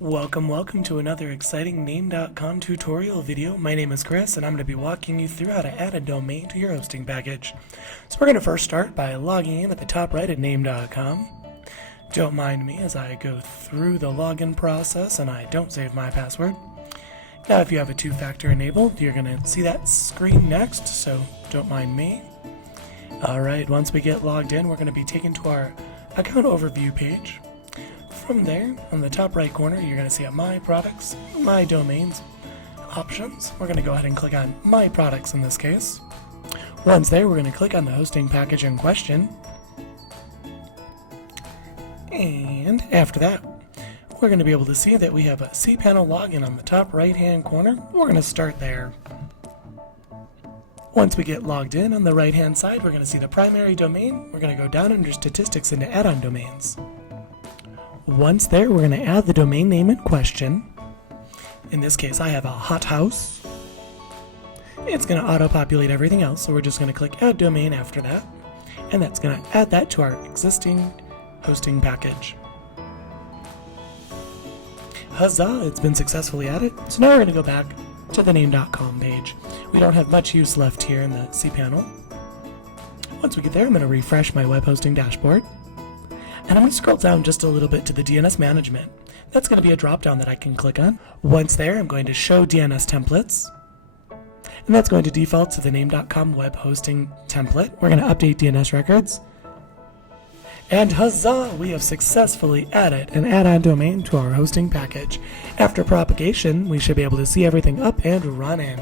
Welcome to another exciting Name.com tutorial video. My name is Chris and I'm going to be walking you through how to add a domain to your hosting package. So we're going to first start by logging in at the top right at Name.com. Don't mind me as I go through the login process and I don't save my password. Now if you have a two-factor enabled, you're going to see that screen next, so don't mind me. Alright, once we get logged in, we're going to be taken to our account overview page. From there, on the top right corner, you're going to see a My Products, My Domains options. We're going to go ahead and click on My Products in this case. Once there, we're going to click on the hosting package in question. And after that, we're going to be able to see that we have a cPanel login on the top right-hand corner. We're going to start there. Once we get logged in, on the right-hand side, we're going to see the primary domain. We're going to go down under Statistics into Add-on Domains. Once there, we're going to add the domain name in question. In this case, I have a hot house. It's going to auto-populate everything else, so we're just going to click Add Domain after that. And that's going to add that to our existing hosting package. Huzzah! It's been successfully added. So now we're going to go back to the Name.com page. We don't have much use left here in the cPanel. Once we get there, I'm going to refresh my web hosting dashboard. And I'm going to scroll down just a little bit to the DNS management. That's going to be a drop-down that I can click on. Once there, I'm going to show DNS templates. And that's going to default to the Name.com web hosting template. We're going to update DNS records. And huzzah! We have successfully added an add-on domain to our hosting package. After propagation, we should be able to see everything up and running.